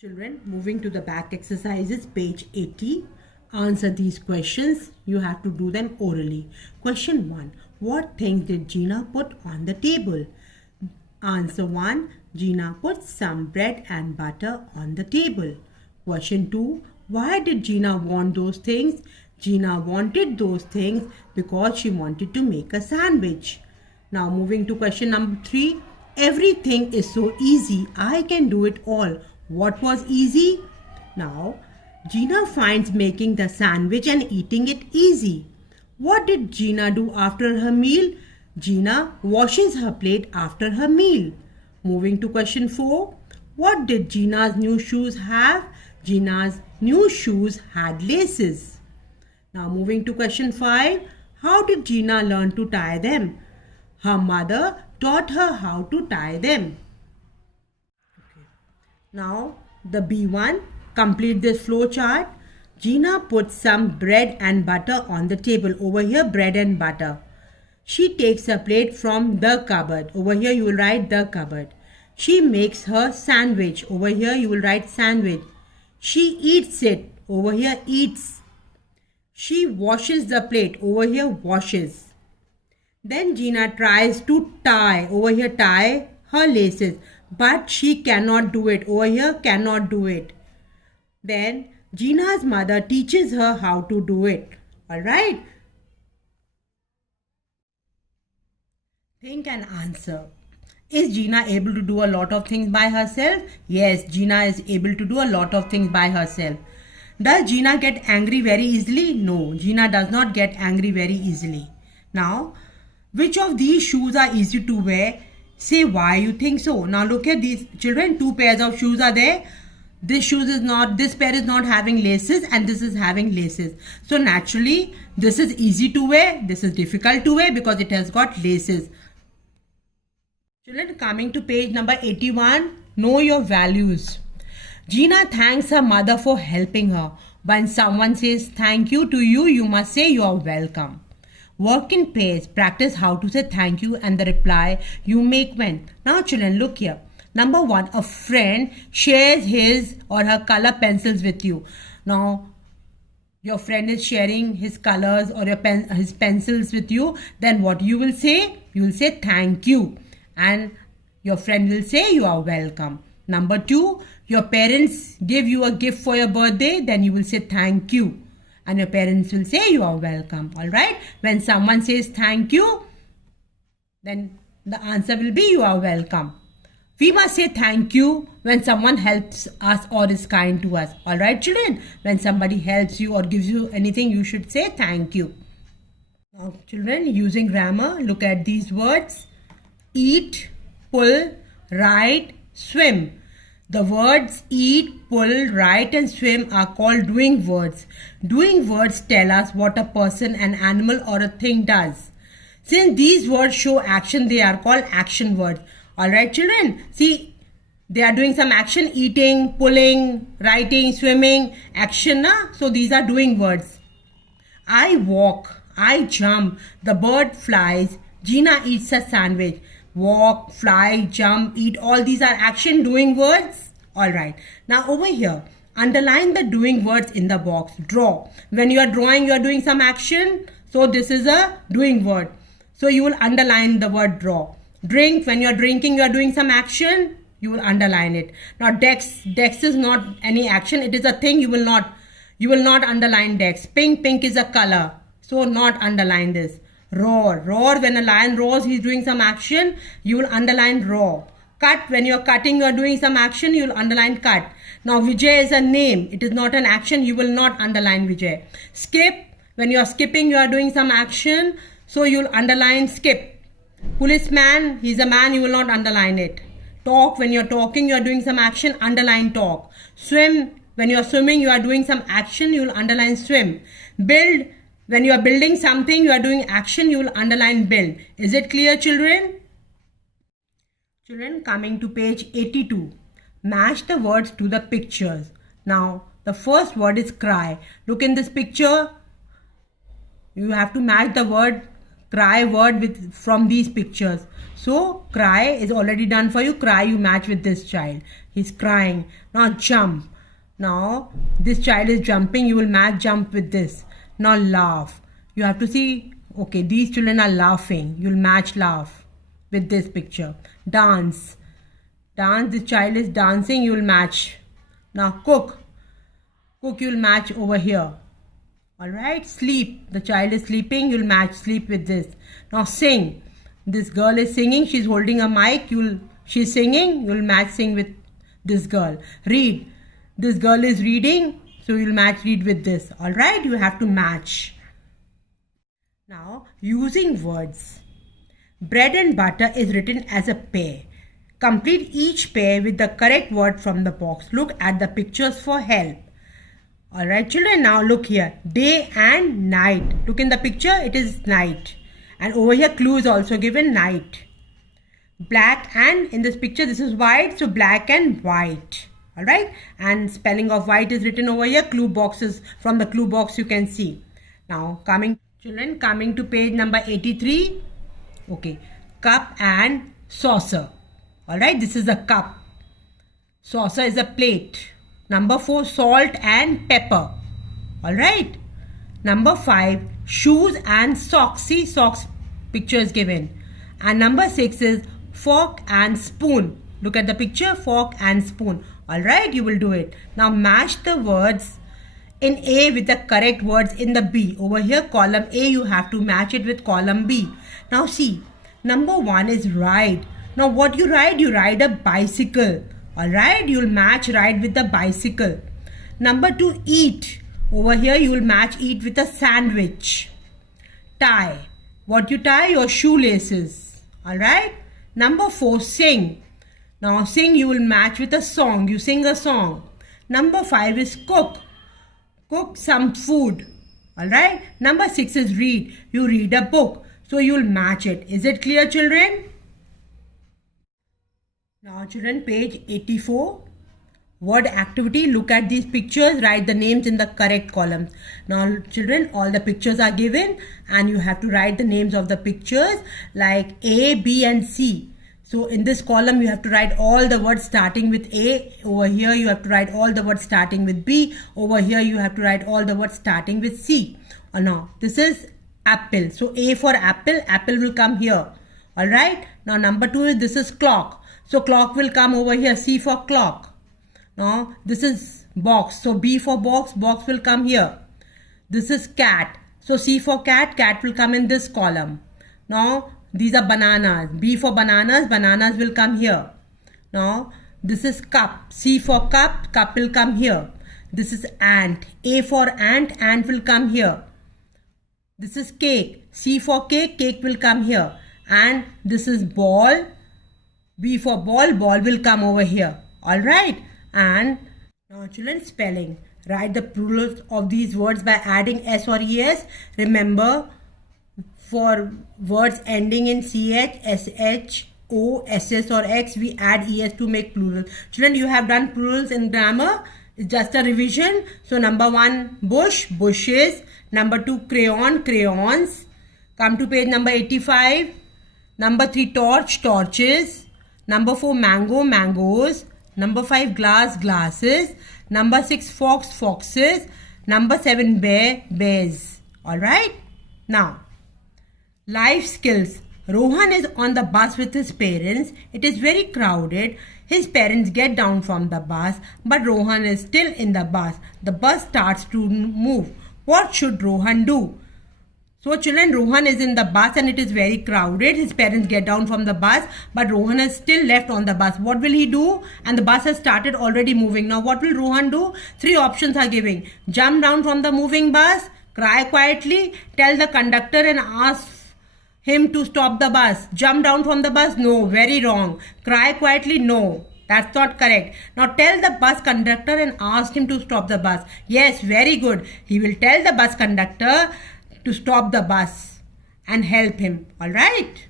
Children, moving to the back exercises, page 80. Answer these questions. You have to do them orally. Question 1. What things did Gina put on the table? Answer 1. Gina put some bread and butter on the table. Question 2. Why did Gina want those things? Gina wanted those things because she wanted to make a sandwich. Now moving to question number 3. Everything is so easy. I can do it all. What was easy? Now, Gina finds making the sandwich and eating it easy. What did Gina do after her meal? Gina washes her plate after her meal. Moving to question 4. What did Gina's new shoes have? Gina's new shoes had laces. Now moving to question 5. How did Gina learn to tie them? Her mother taught her how to tie them. Now the B1, complete this flow chart. Gina put some bread and butter on the table. Over here, bread and butter. She takes a plate from the cupboard. Over here you will write the cupboard. She makes her sandwich. Over here you will write sandwich. She eats it. Over here eats. She washes the plate. Over here washes. Then Gina tries to tie. Over here tie her laces. But she cannot do it. Over here cannot do it. Then Gina's mother teaches her how to do it. Alright. Think and answer. Is Gina able to do a lot of things by herself? Yes, Gina is able to do a lot of things by herself. Does Gina get angry very easily? No, Gina does not get angry very easily. Now, which of these shoes are easy to wear? Say why you think so. Now look at these children. 2 pairs of shoes are there. This pair is not having laces and this is having laces. So naturally this is easy to wear. This is difficult to wear because it has got laces. Children, coming to page number 81. Know your values. Gina thanks her mother for helping her. When someone says thank you to you, you must say you are welcome. Work in pairs. Practice how to say thank you and the reply you make when. Now children, look here. Number 1, a friend shares his or her color pencils with you. Now, your friend is sharing his colors or his pencils with you. Then what you will say? You will say thank you. And your friend will say you are welcome. Number 2, your parents give you a gift for your birthday. Then you will say thank you. And your parents will say you are welcome. Alright. When someone says thank you, then the answer will be you are welcome. We must say thank you when someone helps us or is kind to us. Alright children. When somebody helps you or gives you anything, you should say thank you. Now children, using grammar, look at these words. Eat, pull, write, swim. The words eat, pull, write and swim are called doing words. Doing words tell us what a person, an animal or a thing does. Since these words show action, they are called action words. Alright children, see, they are doing some action, eating, pulling, writing, swimming, action. So these are doing words. I walk, I jump, the bird flies, Gina eats a sandwich. Walk, fly, jump, eat, all these are action doing words. Alright. Now over here, underline the doing words in the box. Draw. When you are drawing, you are doing some action. So this is a doing word. So you will underline the word draw. Drink. When you are drinking, you are doing some action. You will underline it. Now Dex is not any action. It is a thing. You will not underline Dex. Pink is a color. So not underline this. Roar. When a lion roars, he is doing some action. You will underline roar. Cut. When you are cutting, you are doing some action. You will underline cut. Now Vijay is a name. It is not an action. You will not underline Vijay. Skip. When you are skipping, you are doing some action. So you will underline skip. Policeman. He is a man. You will not underline it. Talk. When you are talking, you are doing some action. Underline talk. Swim. When you are swimming, you are doing some action. You will underline swim. Build. When you are building something, you are doing action, you will underline build. Is it clear children? Children, coming to page 82. Match the words to the pictures. Now, the first word is cry. Look in this picture. You have to match the word cry word from these pictures. So cry is already done for you. Cry you match with this child. He's crying. Now jump. Now this child is jumping. You will match jump with this. Now laugh. You have to see, okay, these children are laughing. You'll match laugh with this picture. Dance. Dance. This child is dancing. You will match. Now cook. Cook, you'll match over here. Alright, sleep. The child is sleeping, you'll match sleep with this. Now sing. This girl is singing, she's holding a mic, she's singing, you'll match sing with this girl. Read. This girl is reading, so you'll match read with this. Alright, you have to match. Now, using words. Bread and butter is written as a pair. Complete each pair with the correct word from the box. Look at the pictures for help. Alright children, now look here. Day and night. Look in the picture, it is night. And over here clue is also given, night. Black and in this picture this is white, so black and white. Alright, and spelling of white is written over here. Clue boxes, from the clue box you can see. Now coming to page number 83. Okay, cup and saucer. Alright, this is a cup. Saucer is a plate. Number 4, salt and pepper. Alright. Number 5, shoes and socks. See, socks picture is given. And number 6 is fork and spoon. Look at the picture, fork and spoon. Alright, you will do it. Now match the words in A with the correct words in the B. Over here, column A, you have to match it with column B. Now see, number 1 is ride. Now what you ride? You ride a bicycle. Alright, you will match ride with the bicycle. Number 2, eat. Over here you will match eat with a sandwich. Tie. What you tie? Your shoelaces. Alright. Number 4, sing. Now sing you will match with a song. You sing a song. Number 5 is cook. Cook some food. Alright. Number 6 is read. You read a book. So you will match it. Is it clear children? Now children, page 84, word activity. Look at these pictures, write the names in the correct columns. Now children, all the pictures are given and you have to write the names of the pictures like A, B and C. So in this column you have to write all the words starting with A. Over here you have to write all the words starting with B. Over here you have to write all the words starting with C. Now this is apple. So A for apple, apple will come here. Alright. Now number 2 is this is clock. So clock will come over here, C for clock. Now this is box. So B for box, box will come here. This is cat. So C for cat, cat will come in this column. Now these are bananas. B for bananas, bananas will come here. Now this is cup. C for cup, cup will come here. This is ant. A for ant, ant will come here. This is cake. C for cake, cake will come here. And this is ball. B for ball, ball will come over here. Alright. And now children, spelling. Write the plurals of these words by adding S or ES. Remember, for words ending in CH, SH, O, SS or X, we add ES to make plural. Children, you have done plurals in grammar. It's just a revision. So number 1, bush, bushes. Number 2, crayon, crayons. Come to page number 85. Number 3, torch, torches. Number 4, mango, mangoes. Number 5, glass, glasses. Number 6, fox, foxes. Number 7, bear, bears. Alright. Now, life skills. Rohan is on the bus with his parents. It is very crowded. His parents get down from the bus, but Rohan is still in the bus. The bus starts to move. What should Rohan do? So children, Rohan is in the bus and it is very crowded. His parents get down from the bus, but Rohan is still left on the bus. What will he do? And the bus has started already moving. Now what will Rohan do? 3 options are giving. Jump down from the moving bus, cry quietly, tell the conductor and ask him to stop the bus. Jump down from the bus? No, very wrong. Cry quietly? No. That's not correct. Now tell the bus conductor and ask him to stop the bus. Yes, very good. He will tell the bus conductor to stop the bus and help him. Alright.